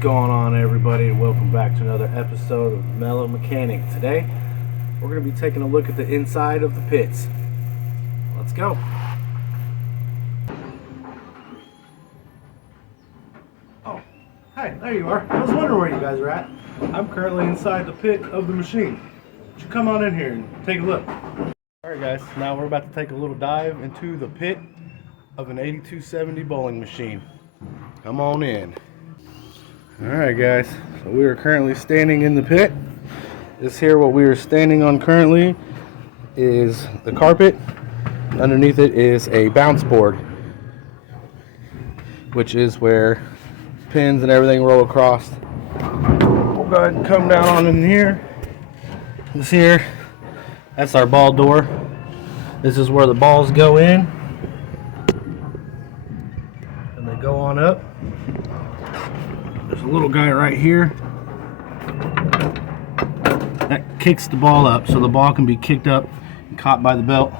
going on, everybody, and welcome back to another episode of Mellow Mechanic. Today we're going to be taking a look at the inside of the pits. Let's go. Oh, hi, there you are. I was wondering where you guys are at. I'm currently inside the pit of the machine. Would you come on in here and take a look? Alright guys, now we're about to take a little dive into the pit of an 8270 bowling machine. Come on in. Alright guys, so we are currently standing in the pit. This here, what we are standing on currently, is the carpet. Underneath it is a bounce board, which is where pins and everything roll across. We'll go ahead and come down on in here. This here, that's our ball door. This is where the balls go in. And they go on up. There's a little guy right here that kicks the ball up, so the ball can be kicked up and caught by the belt.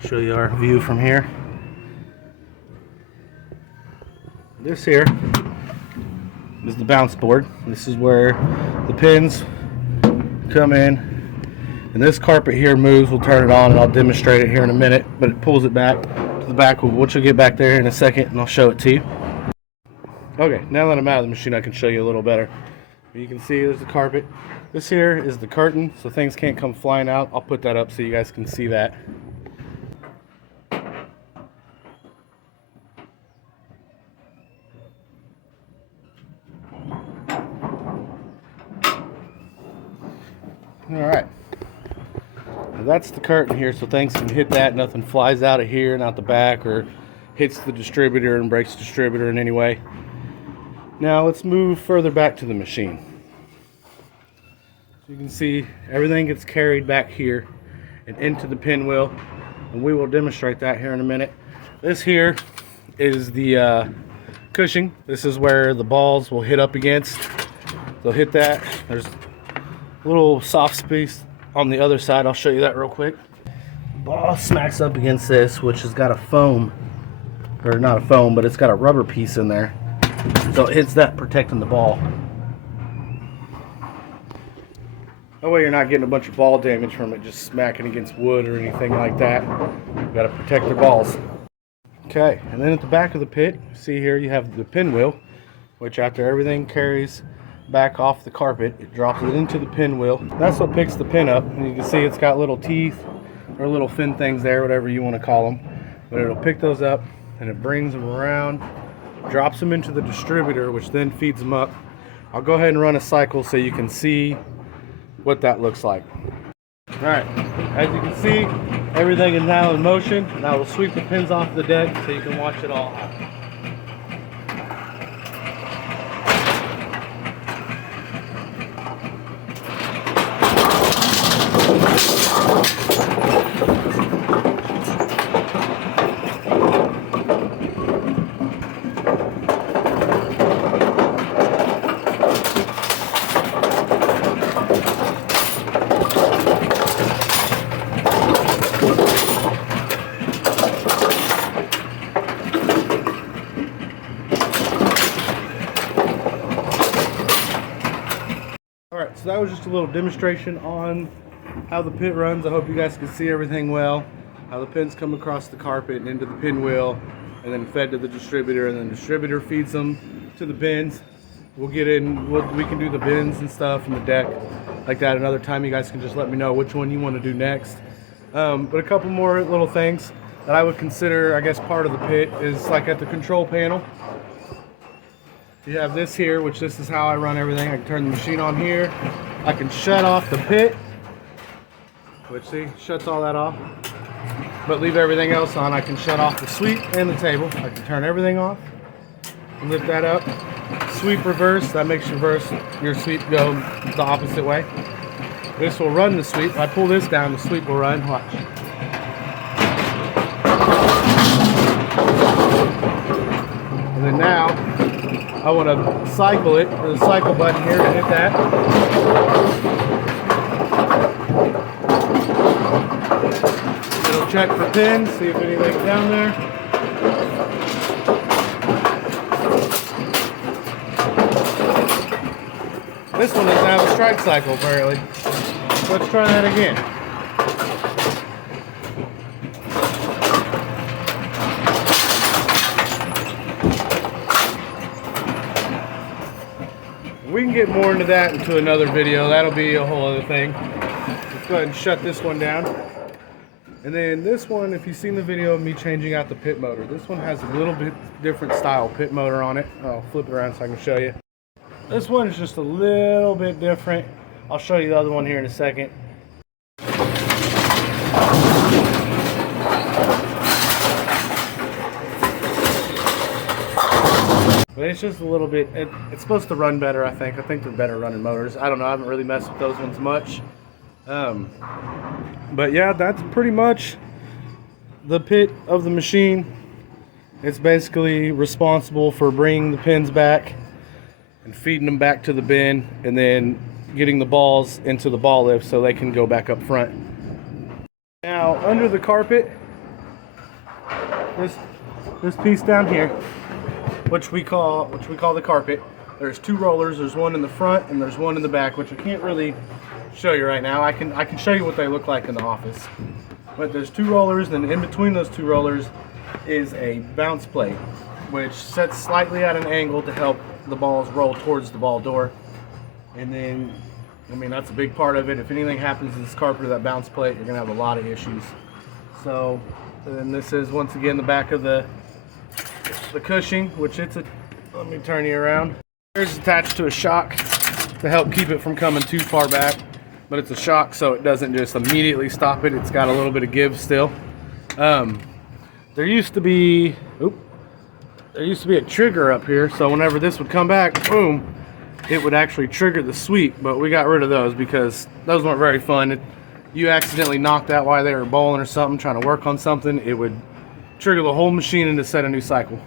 Show you our view from here. This here is the bounce board. This is where the pins come in, and this carpet here moves. We'll turn it on and I'll demonstrate it here in a minute, but it pulls it back to the back, which will get back there in a second and I'll show it to you. Okay, now that I'm out of the machine, I can show you a little better. You can see there's the carpet. This here is the curtain, so things can't come flying out. I'll put that up so you guys can see that. Alright, that's the curtain here, so things can hit that. Nothing flies out of here and out the back or hits the distributor and breaks the distributor in any way. Now let's move further back to the machine. You can see everything gets carried back here and into the pinwheel, and we will demonstrate that here in a minute. This here is the cushioning. This is where the balls will hit up against. They'll hit that. There's a little soft space on the other side. I'll show you that real quick. Ball smacks up against this, which has got a foam, or not a foam, but it's got a rubber piece in there. So it hits that, protecting the ball. That way you're not getting a bunch of ball damage from it just smacking against wood or anything like that. You've got to protect your balls. Okay, and then at the back of the pit, see here you have the pinwheel, which after everything carries back off the carpet, it drops it into the pinwheel. That's what picks the pin up, and you can see it's got little teeth or little fin things there, whatever you want to call them. But it'll pick those up and it brings them around, drops them into the distributor, which then feeds them up. I'll go ahead and run a cycle so you can see what that looks like. Alright, as you can see, everything is now in motion, and I will sweep the pins off the deck so you can watch it all happen. Alright, so that was just a little demonstration on how the pit runs. I hope you guys can see everything well. How the pins come across the carpet and into the pinwheel, and then fed to the distributor, and then the distributor feeds them to the bins. We'll get in, we can do the bins and stuff and the deck like that another time. You guys can just let me know which one you want to do next. But a couple more little things that I would consider, I guess, part of the pit is like at the control panel. You have this here, which this is how I run everything. I can turn the machine on here. I can shut off the pit, which see, shuts all that off. But leave everything else on. I can shut off the sweep and the table. I can turn everything off. Lift that up. Sweep reverse, that makes your sweep go the opposite way. This will run the sweep. If I pull this down, the sweep will run. Watch. And then now, I want to cycle it. There's a cycle button here to hit that. It'll check for pins, see if anything's down there. This one doesn't have a strike cycle apparently. Let's try that again. We can get more into that into another video. That'll be a whole other thing. Let's go ahead and shut this one down. And then this one, if you've seen the video of me changing out the pit motor, this one has a little bit different style pit motor on it. I'll flip it around so I can show you. This one is just a little bit different. I'll show you the other one here in a second. But it's just a little bit, it's supposed to run better, I think. I think they're better running motors. I don't know, I haven't really messed with those ones much. But yeah, that's pretty much the pit of the machine. It's basically responsible for bringing the pins back and feeding them back to the bin, and then getting the balls into the ball lift so they can go back up front. Now, under the carpet, this piece down here, which we call the carpet, there's two rollers. There's one in the front and there's one in the back, which I can't really show you right now. I can show you what they look like in the office. But there's two rollers, and in between those two rollers is a bounce plate, which sets slightly at an angle to help the balls roll towards the ball door. And then, I mean, that's a big part of it. If anything happens to this carpet or that bounce plate, you're gonna have a lot of issues. So, and this is once again the back of the cushing, which it's a, let me turn you around. It's attached to a shock to help keep it from coming too far back, but it's a shock so it doesn't just immediately stop it. It's got a little bit of give still. There used to be a trigger up here, so whenever this would come back, boom, it would actually trigger the sweep, but we got rid of those because those weren't very fun. You accidentally knocked out while they were bowling or something, trying to work on something, it would trigger the whole machine and to set a new cycle.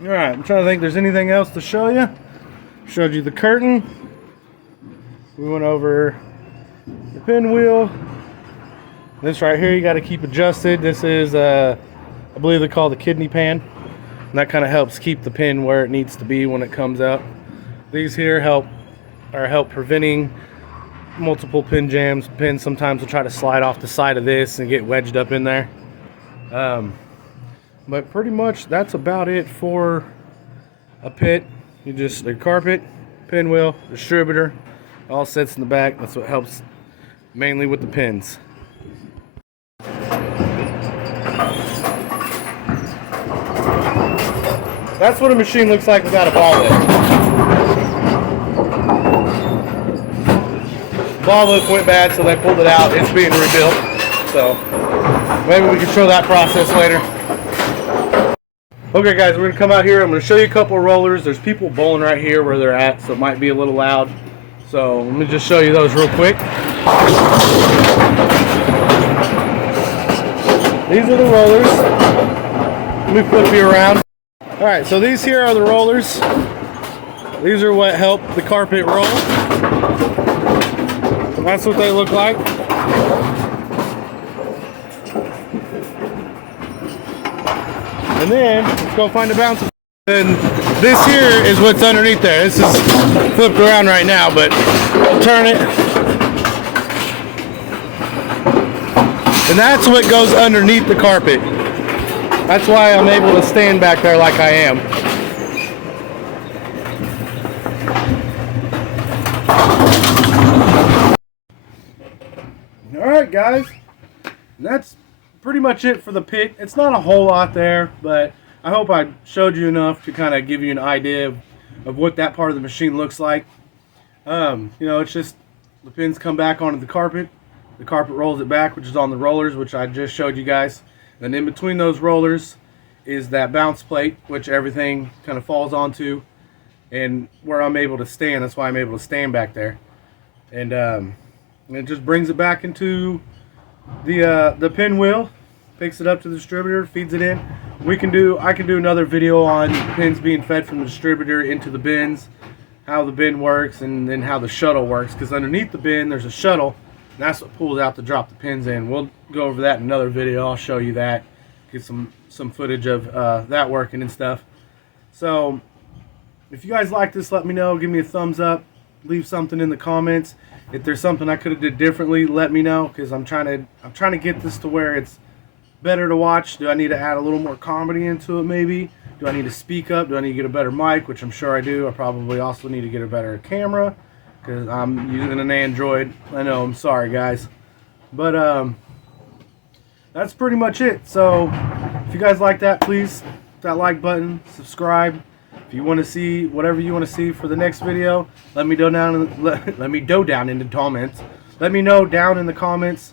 Alright, I'm trying to think if there's anything else to show you. Showed you the curtain. We went over the pinwheel. This right here you got to keep adjusted. This is, I believe they call the kidney pan. And that kind of helps keep the pin where it needs to be when it comes out. These here help preventing multiple pin jams. Pins sometimes will try to slide off the side of this and get wedged up in there. But pretty much that's about it for a pit. You just, the carpet, pinwheel, distributor, all sits in the back. That's what helps mainly with the pins. That's what a machine looks like without a ball lift. Ball lift went bad, so they pulled it out. It's being rebuilt. So maybe we can show that process later. Okay guys, we're going to come out here. I'm going to show you a couple of rollers. There's people bowling right here where they're at, so it might be a little loud. So let me just show you those real quick. These are the rollers. Let me flip you around. Alright, so these here are the rollers. These are what help the carpet roll. That's what they look like. And then, let's go find a bounce. And this here is what's underneath there. This is flipped around right now, but I'll turn it. And that's what goes underneath the carpet. That's why I'm able to stand back there like I am. Alright guys, that's pretty much it for the pit. It's not a whole lot there, but I hope I showed you enough to kind of give you an idea of what that part of the machine looks like. You know, it's just the pins come back onto the carpet rolls it back, which is on the rollers, which I just showed you guys. And in between those rollers is that bounce plate, which everything kind of falls onto, and where I'm able to stand. That's why I'm able to stand back there. And it just brings it back into the pinwheel, picks it up to the distributor, feeds it in. I can do another video on pins being fed from the distributor into the bins, how the bin works, and then how the shuttle works. Because underneath the bin there's a shuttle, and that's what pulls out to drop the pins in. We'll go over that in another video. I'll show you that, get some footage of that working and stuff. So If you guys like this, let me know. Give me a thumbs up. Leave something in the comments. If there's something I could have did differently, let me know, because I'm trying to get this to where it's better to watch. Do I need to add a little more comedy into it maybe? Do I need to speak up? Do I need to get a better mic, which I'm sure I do. I probably also need to get a better camera, because I'm using an Android. I know, I'm sorry guys. But that's pretty much it. So if you guys like that, please hit that like button, subscribe. If you want to see whatever you want to see for the next video, let me know down in the comments. Let me know down in the comments